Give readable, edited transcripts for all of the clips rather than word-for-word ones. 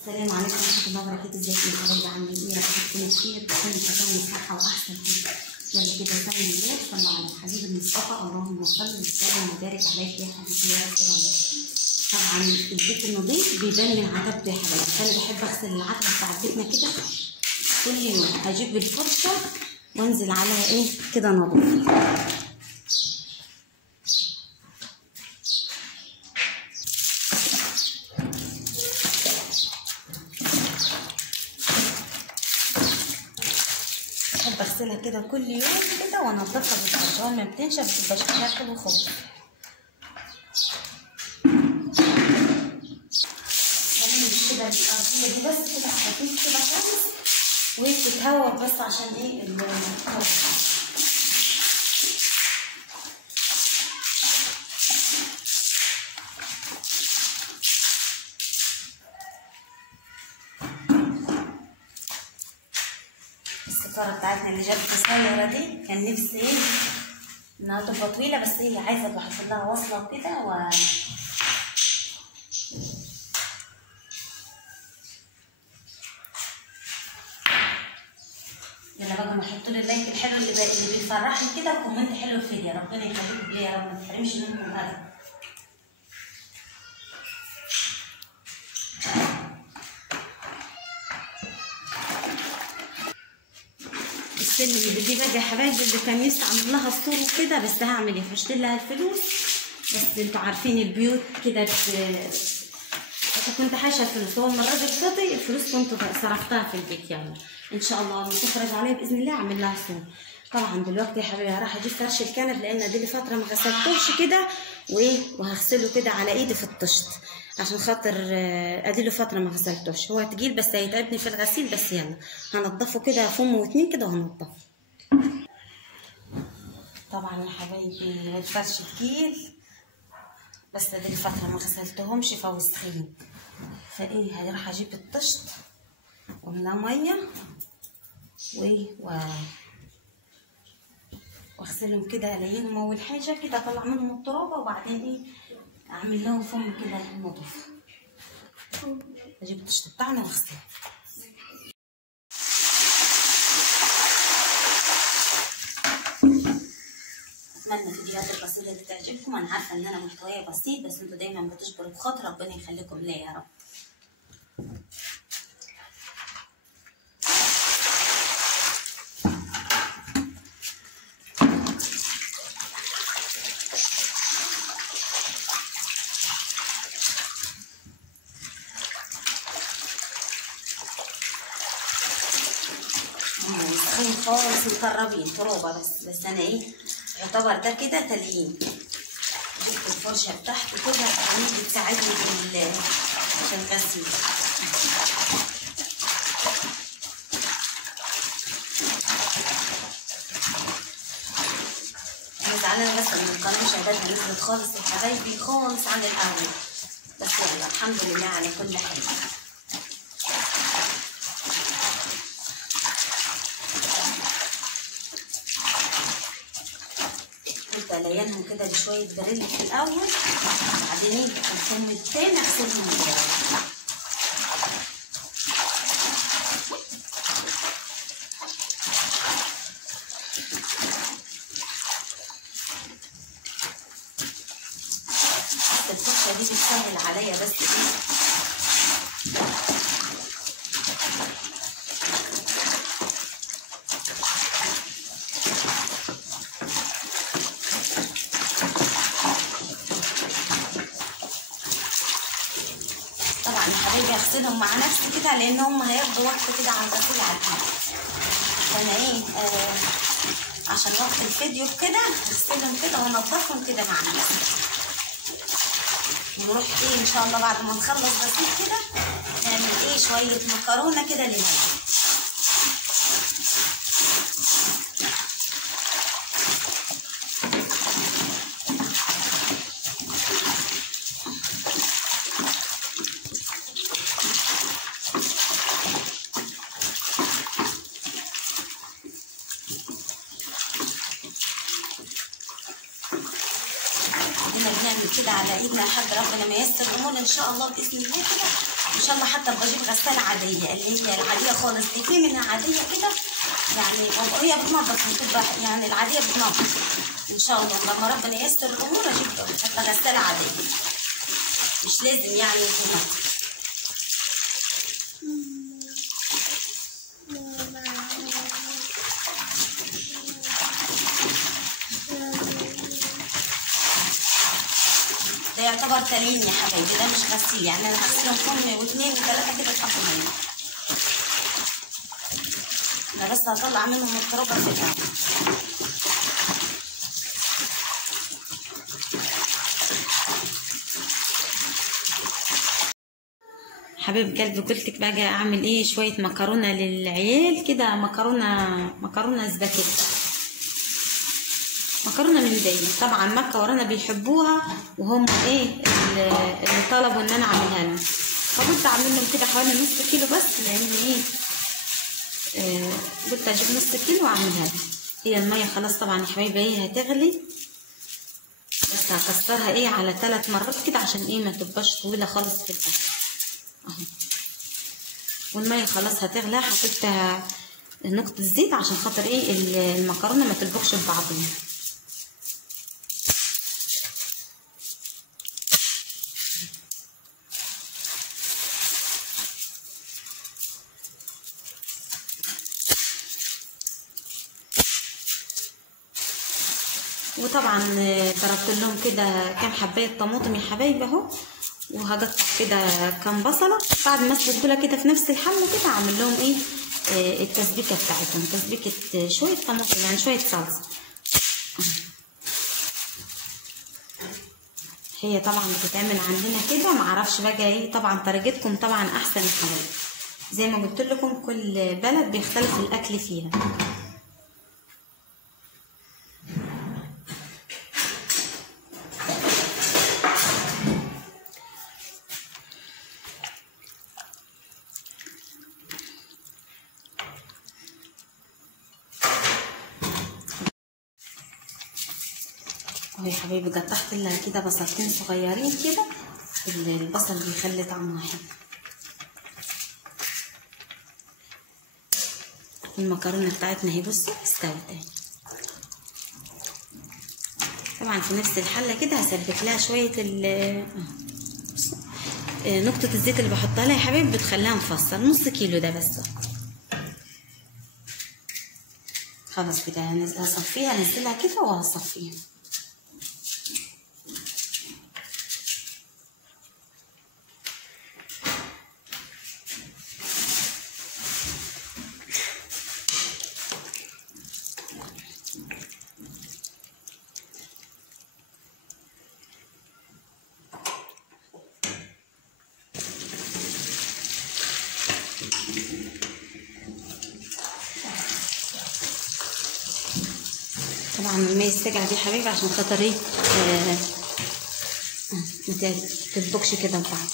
السلام عليكم ورحمة الله وبركاته. ازيكم يا حبايبي؟ عاملين ايه؟ رب تكونوا بخير، تكونوا بخير صحة وأحسن خير. يلا كده سلم الله، صلوا على الحبيب المصطفى، اللهم صل وسلم وبارك عليك يا حبيبي يا رسول الله. طبعا البيت النظيف بيبان من عتبته يا حبايبي، فأنا بحب أغسل العتبة بتاعت بيتنا كده كل يوم. هجيب الفرشة وأنزل عليها ايه كده نظيف. بحب اغسلها كده كل يوم كده وانضفها بالفرشه، اول ما بتنشف بتبقى شكلها حلو خالص. بنعمل كده الارضيه دي بس كده خفيف كده خالص وتتهوى بس عشان ايه الهواء. السفاره بتاعتنا اللي جابت قصيره دي كان نفسي ايه انها تبقى طويله، بس هي عايزه بحط لها وصله وكده يلا بقى نحط له اللايك الحلو اللي بيفرحني كده وكومنت حلو فيا. ربنا يخليكم ليا يا رب، ما تحرمش منكم ابدا. السلم اللي دي بقى يا حبايبي اللي كان نفسي اعمل لها السور كده، بس هعمل ايه؟ حشت لها الفلوس، بس انتوا عارفين البيوت كده كنت حاشة الفلوس. هو المرة دي بتاعتي الفلوس كنت صرفتها في البيت. يلا ان شاء الله لما تخرج عليا باذن الله اعمل لها سور. طبعا دلوقتي يا حبايبي راح اجيب فرش الكنب، لان دي لي فتره ما غسلتوش كده وهغسله كده على ايدي في الطشت، عشان خاطر ادي له فتره ما غسلتوش. هو تقيل بس هيتعبني في الغسيل، بس يلا هنضفه كده فم واتنين كده وهنضفه. طبعا يا حبايبي الفرش تقيل، بس دي لي فتره ما غسلتهمش فوسخين، فايه هروح اجيب الطشت وملاه ميه واغسلهم كده الاقيهم اول حاجه كده اطلع منهم الترابه، وبعدين ايه اعمل لهم فم كده نضيف. اجيب الطشت بتاعنا واغسله. اتمنى الفيديوهات البسيطه دي تعجبكم. انا عارفه ان انا محتوايا بسيط، بس انتوا دايما بتجبروا بخاطر. ربنا يخليكم ليا يا رب. مسخين خالص مقربين ترابه، بس انا ايه يعتبر ده كده تليين. جبت الفرشه بتاعتي كده عشان بتساعدني في الغسيل. انا زعلانه بس ان القناه شهاداتها نزلت خالص يا حبايبي، خالص عن الاول، بس يلا الحمد لله على كل حال. الينهم كده بشويه بريل في الاول، بعدين الفم التاني اغسلهم بالراحه. الفرشه دي بتسهل عليا بس طبعا يا حبايبي اغسلهم مع نفسي كده، لان هم هياخدوا وقت كده على الغسيل على الحاجة. فانا ايه عشان وقت الفيديو كده اغسلهم كده وانضفهم كده مع نفسي. ونروح ايه ان شاء الله بعد ما نخلص غسيل كده نعمل ايه شويه مكرونه كده للعيد. بنعمل كده على ايدنا لحد ربنا ما ييسر الامور ان شاء الله باذن الله كده. ان شاء الله حتى بجيب غسالة عادية اللي هي العادية خالص دي، في منها عادية كده يعني هي بتنظف وتبقى يعني العادية بتنظف. ان شاء الله لما ربنا ييسر الامور اجيب حتى غسالة عادية، مش لازم يعني هنا. ده يعتبر تلين يا حبايبي، ده مش غسيل يعني انا هغسلهم كم واثنين وثلاثة كده تحطوا منه. انا بس هطلع منهم التراب في الأول. حبيب قلبي قلتلك بقى اعمل ايه شويه مكرونه للعيال كده، مكرونه سباكيتي، مكرونه من دي طبعا مكه ورانا بيحبوها وهم ايه اللي طلبوا ان انا اعملها لهم، فقلت اعمل لهم كده حوالي نص كيلو بس لان ايه قلت اجيب نص كيلو واعملها لهم. هي الميه خلاص طبعا يا حبايبي هي هتغلي، بس هكسرها ايه على 3 مرات كده عشان ايه ما تبقاش طويله خالص في الاكل اهو. والميه خلاص هتغلى، حطيت نقطه زيت عشان خاطر ايه المكرونه ما تلبقش ببعضها. وطبعا ضربت لهم كده كام حبايه طماطم يا حبايبي اهو، وهقطع كده كام بصله. بعد ما اسلق دول كده في نفس الحله كده اعمل لهم ايه التسبيكه بتاعتهم، تسبيكه شويه طماطم يعني شويه صلصه. هي طبعا بتتعمل عندنا كده، معرفش بقى ايه طبعا طريقتكم طبعا احسن يا حبايبي، زي ما قلت لكم كل بلد بيختلف الاكل فيها. اهو يا حبايبي قطعت لها كده بصلتين صغيرين كده، البصل بيخلي طعمها حلو. المكرونه بتاعتنا اهي بصوا استوت اهي. طبعا في نفس الحله كده هسبك لها شويه نقطه الزيت اللي بحطها لها يا حبايبي بتخليها مفصل، نص كيلو ده بس. خلاص كده هصفيها، انزلها كده وهصفيها. طبعا المية الساقعة دي يا حبيبي عشان خاطر ايه ما تطبقش كده ببعض.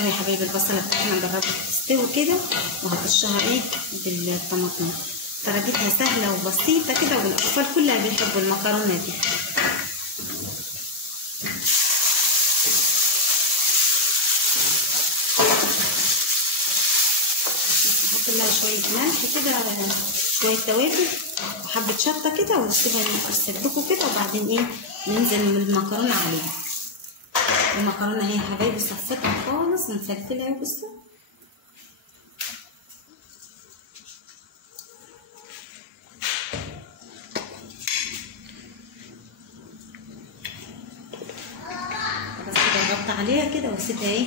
يا حبايبي البصله بتاعتنا جربت تستوي كده، وهطشها ايه بالطماطم. طريقتها سهله وبسيطه كده، والاطفال كلها بيحبوا المكرونه دي. نحط لها شويه ملح كده، شويه توابل وحبه شطه كده، ونسيبها يتسبكوا كده، وبعدين ايه ننزل بالمكرونه عليها. المكرونه اهي يا حبايبي صفتها خالص مفلفله اهي بصوا. بس كده اغطي عليها كده واسيبها ايه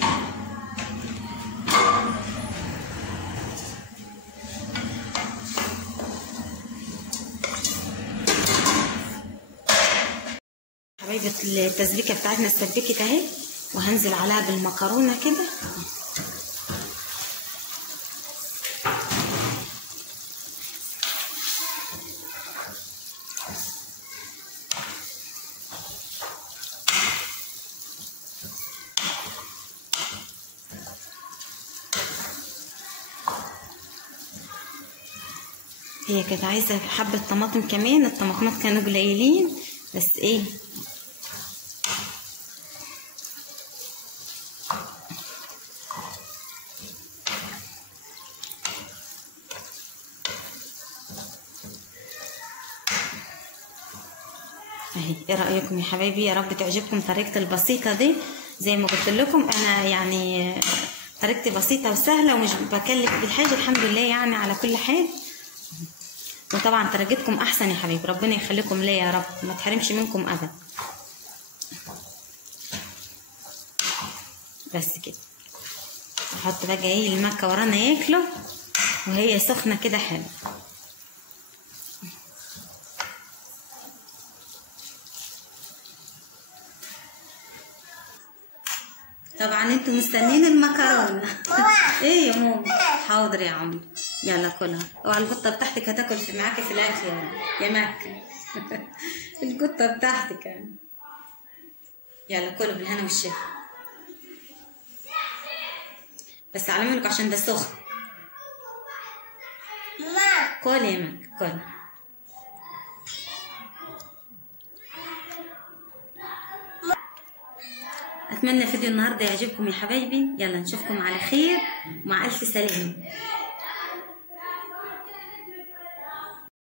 حبايبي. التسبيكه بتاعتنا اتسبكت اهي، وهنزل عليها بالمكرونه كده. هي كانت عايزة حبة طماطم كمان، الطماطمات كانوا قليلين بس ايه اهي. ايه رأيكم يا حبايبي؟ يا رب تعجبكم طريقتي البسيطة دي. زي ما قلت لكم انا يعني طريقتي بسيطة وسهلة ومش بكلف بالحاجة، الحمد لله يعني على كل حال. وطبعا طريقتكم احسن يا حبايبي، ربنا يخليكم ليا يا رب، ما تحرمش منكم ابدا. بس كده احط بقى ايه المكة ورانا ياكلوا وهي سخنة كده حلو. طبعا انتوا مستنيين المكرونه. ايه يا ماما؟ حاضر يا عم، يلا كلها. اوعى القطه بتاعتك هتاكل في معاكي في الاكل يا مكه. القطه بتاعتك يعني. يلا كلوا بالهنا والشفا، بس على مهلك عشان ده سخن. كل يا مكه كل. اتمنى فيديو النهارده يعجبكم يا حبايبي. يلا نشوفكم على خير، مع الف سلامه.